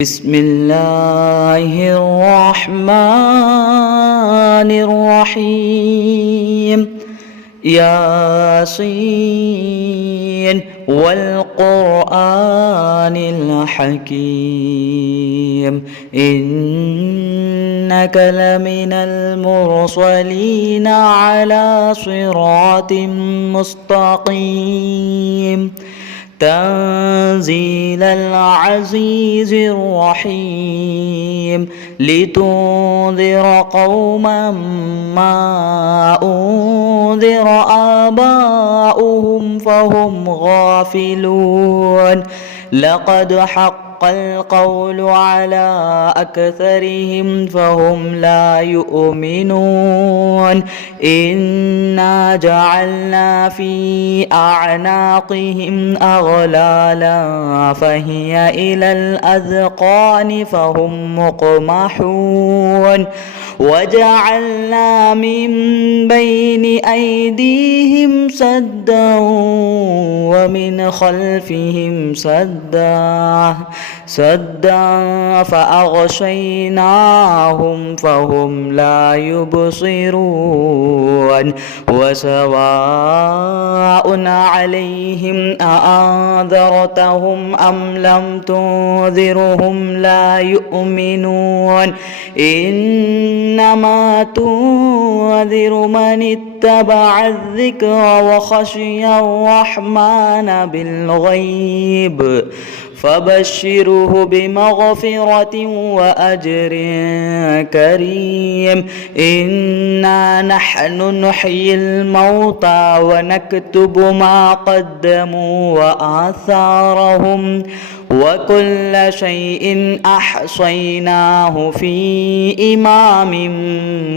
بسم الله الرحمن الرحيم ياسين والقرآن الحكيم إنك لمن المرسلين على صراط مستقيم تنزيل العزيز الرحيم لتنذر قوما ما أنذر آباؤهم فهم غافلون لقد حق القول على أكثرهم فهم لا يؤمنون إنا جعلنا في أعناقهم أغلالا فهي إلى الأذقان فهم مقمحون وجعلنا من بين أيديهم سدا ومن خلفهم سدا فأغشيناهم فهم لا يبصرون وسواء عليهم أأنذرتهم أم لم تنذرهم لا يؤمنون إنما تنذر من اتبع الذكر وخشي الرحمن بالغيب فبشره بمغفرة وأجر كريم إنا نحن نحيي الموتى ونكتب ما قدموا وآثارهم وكل شيء أحصيناه في إمام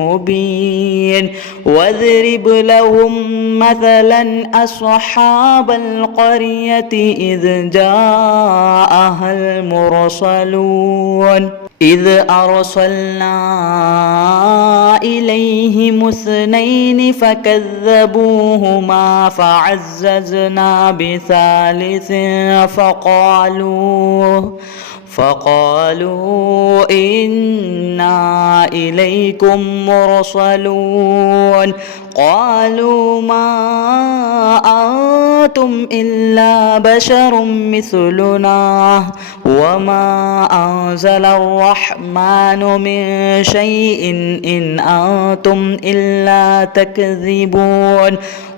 مبين واضرب لهم مثلا أصحاب القرية إذ جاءها المرسلون إذ أرسلنا إليهم اثنين فكذبوهما فعززنا بثالث فقالوا إنا إليكم مرسلون قالوا ما أنتم إلا بشر مثلنا وما أنزل الرحمن من شيء إن أنتم إلا تكذبون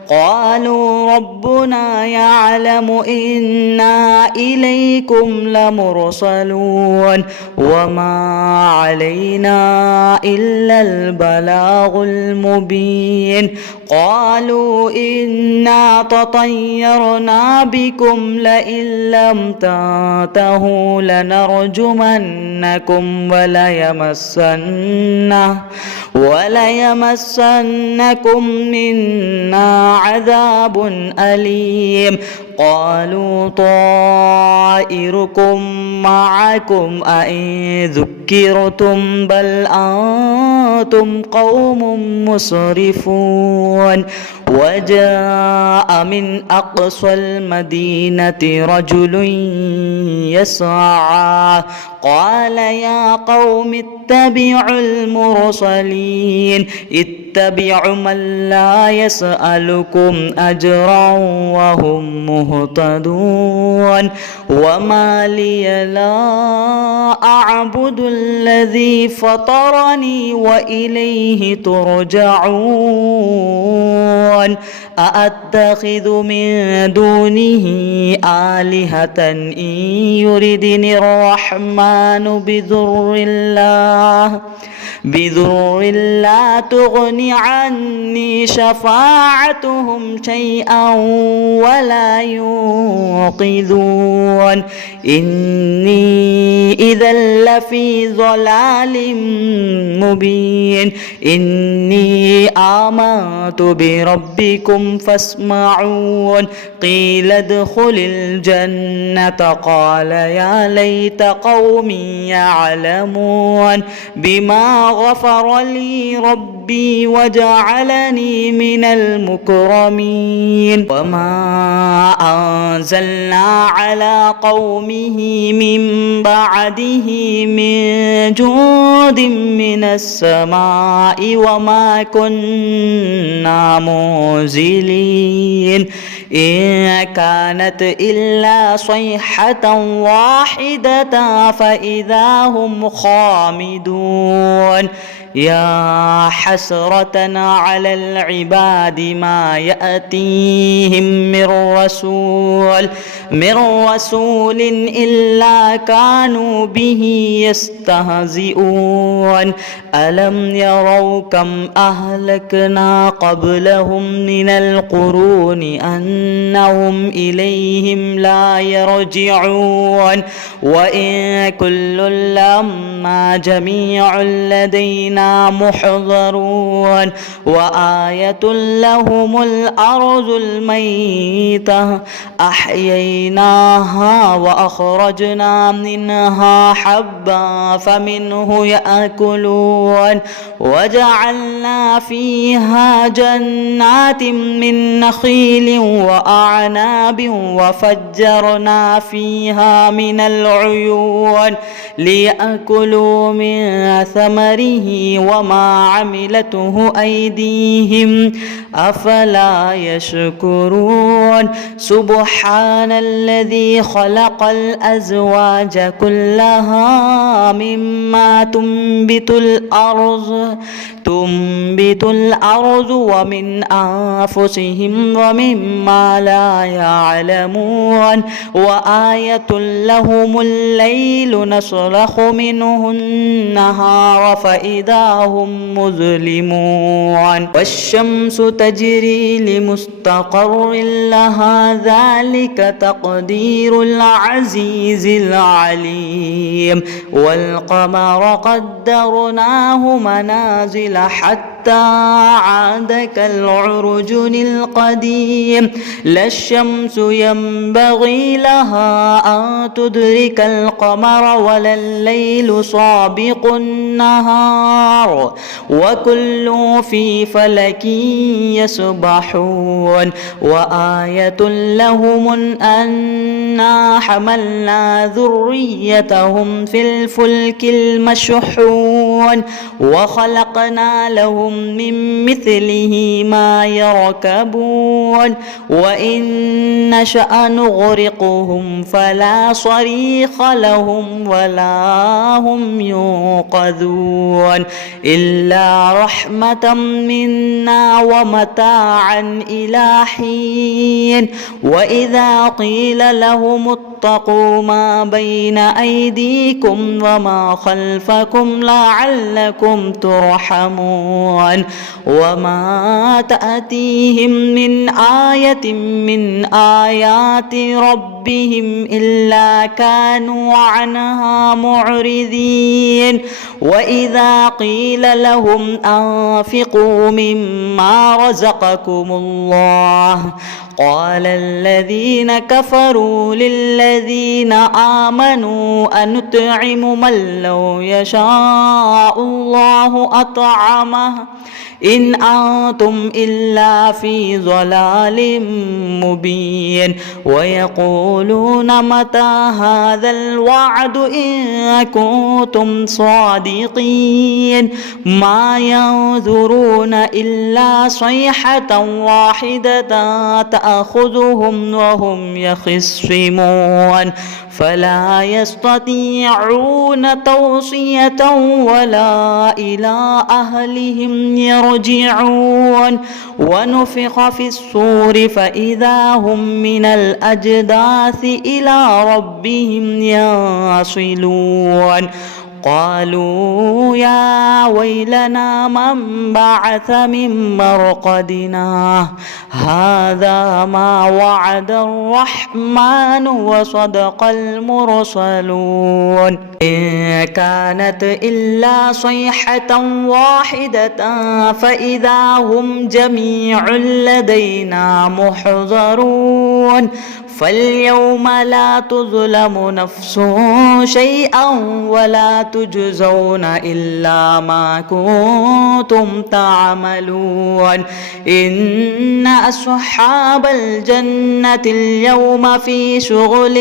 قالوا ربنا يعلم إنا إليكم لمرسلون وما علينا إلا البلاغ المبين قالوا إنا تطيرنا بكم لئن لم تنتهوا لنرجمنكم وليمسنكم منا عذاب أليم قالوا طائركم معكم أئن ذكرتم بل أنتم قوم مسرفون وجاء من أقصى المدينة رجل يسعى قال يا قوم اتبعوا المرسلين اتبعوا من لا يسألكم أجرا وهم مهتدون وما لي لا أعبد الذي فطرني وإليه ترجعون أأتخذ من دونه آلهة إن يردني الرحمن بذر لا تغني عني شفاعتهم شيئا ولا ينقذون إني إذا لفي ضلال مبين إني آمنت بربكم فاسمعون قيل ادخل الجنة قال يا ليت قومي يعلمون بما غفر لي ربي وجعلني من المكرمين وما أنزلنا على قومه من بعده من جود من السماء وما كنا منزلين إن كانت إلا صيحة واحدة فإذا هم خامدون يا حسرة على العباد ما يأتيهم من رسول إلا كانوا به يستهزئون ألم يروا كم أهلكنا قبلهم من القرون أنهم إليهم لا يرجعون وإن كل لما جميع لدينا محضرون وآية لهم الأرض الميتة أحييناها وأخرجنا منها حبا فمنه يأكلون وجعلنا فيها جنات من نخيل وأعناب وفجرنا فيها من العيون ليأكلوا من ثمره وما عملته أيديهم أفلا يشكرون سبحان الذي خلق الأزواج كلها مما تنبت الأرض ومن أنفسهم ومما لا يعلمون وآية لهم الليل نسلخ منه النهار فإذا هم مظلمون والشمس تجري لمستقر لها ذلك تقدير العزيز العليم والقمر قدرناه منازل حتى عاد كالعرجن القديم لا الشمس ينبغي لها أن تدرك القمر ولا الليل سابق النهار وكل في فلك يسبحون وآية لهم أنا حملنا ذريتهم في الفلك المشحون وخلقنا لهم من مثله ما يركبون وإن نشأ نغرقهم فلا صريخ لهم ولا هم ينقذون إلا رحمة منا ومتاعا إلى حين وإذا قيل لهم اتقوا ما بين أيديكم وما خلفكم لعلكم ترحمون وما تأتيهم من آية من آيات ربهم إلا كانوا عنها معرضين وإذا قيل لهم أنفقوا مما رزقكم الله قال الذين كفروا للذين آمنوا أنطعم من لو يشاء الله أطعمه إن أنتم إلا في ضلال مبين ويقولون متى هذا الوعد إن كنتم صادقين ما ينظرون إلا صيحة واحدة تأخذهم وهم يخصمون فلا يستطيعون توصية ولا إلى أهلهم يرجعون ونفخ في الصور فإذا هم من الأجداث إلى ربهم يصلون قالوا يا ويلنا من بعث من مرقدنا هذا ما وعد الرحمن وصدق المرسلون إن كانت إلا صيحة واحدة فإذا هم جميع لدينا محضرون فاليوم لا تظلم نفس شيئا ولا تجزون إلا ما كنتم تعملون إن أصحاب الجنة اليوم في شغل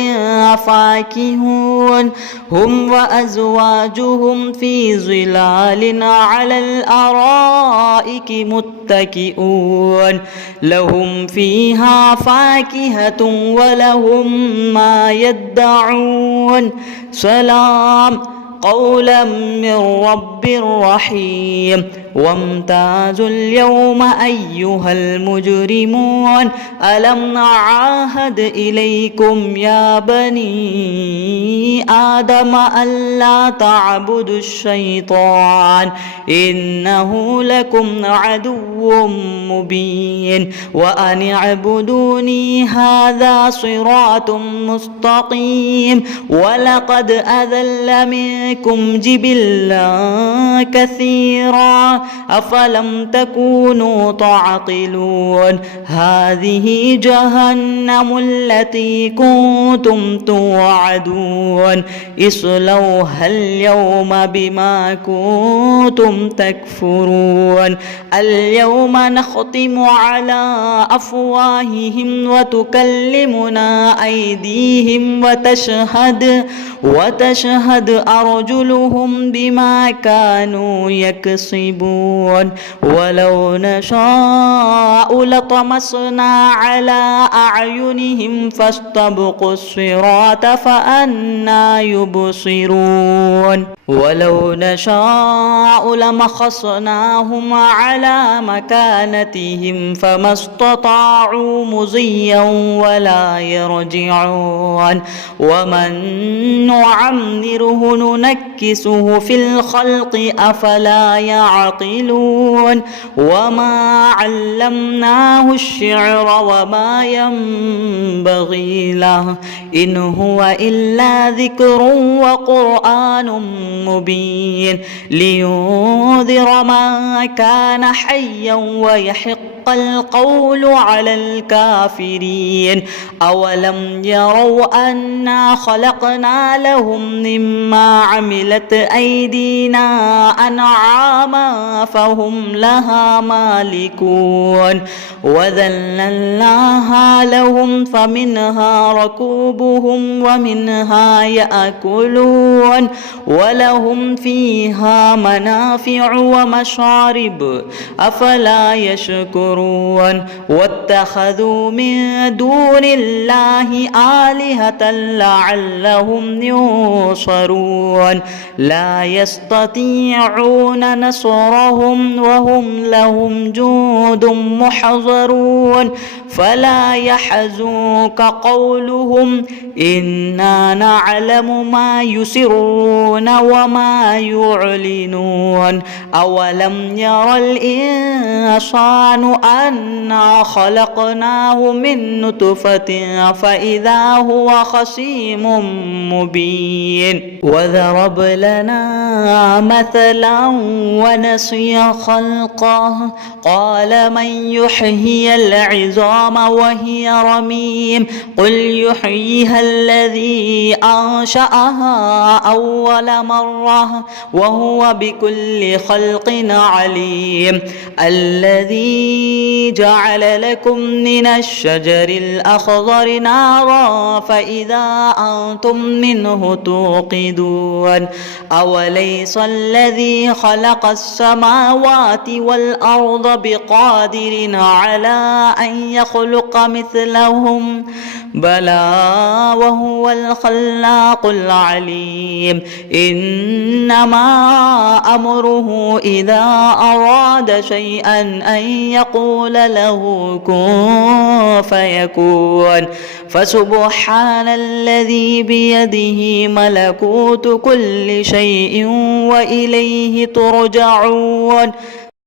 فاكهون هم وأزواجهم في ظلال على الأرائك متكئون لهم فيها فاكهة ولهم ما يدعون سلام قولا من رب رحيم وامتازوا اليوم أيها المجرمون ألم نعاهد إليكم يا بني آدم ألا تعبدوا الشيطان إنه لكم عدو مبين وأن اعبدوني هذا صراط مستقيم ولقد أذل منكم جبلا كثيرا أفلم تكونوا تعقلون هذه جهنم التي كنتم توعدون اصلوها اليوم بما كنتم تكفرون اليوم نختم على أفواههم وتكلمنا أيديهم وتشهد أرجلهم بما كانوا يكسبون ولو نشاء لطمسنا على أعينهم فاستبقوا الصراط فأنى يبصرون ولو نشاء لمخصناهم على مكانتهم فما استطاعوا مضيا ولا يرجعون ومن نعمره ننكسه في الخلق أفلا يعقلون وما علمناه الشعر وما ينبغي له إن هو إلا ذكر وقرآن مبين لينذر من كان حيا ويحق القول على الكافرين أولم يروا أنا خلقنا لهم مما عملت أيدينا أنعاما فهم لها مالكون وذللناها لهم فمنها ركوبهم ومنها يأكلون ولهم فيها منافع ومشارب أفلا يشكرون واتخذوا من دون الله آلهة لعلهم ينصرون لا يستطيعون نصرهم وهم لهم جند محضرون فلا يحزنك قولهم إنا نعلم ما يسرون وما يعلنون أولم ير الإنسان أنا خلقناه من نطفة فإذا هو خصيم مبين وضرب لنا مثلا ونسي خلقه قال من يحيي العظام وهي رميم قل يحييها الذي أنشأها أول مرة وهو بكل خلق عليم الذي جعل لكم من الشجر الأخضر نارا فإذا أنتم منه توقدون أوليس الذي خلق السماوات والأرض بقادر على أن يخلق مثلهم بلى وهو الخلاق العليم إن إنما أمره إذا أراد شيئا أن يقول له كن فيكون فسبحان الذي بيده ملكوت كل شيء وإليه ترجعون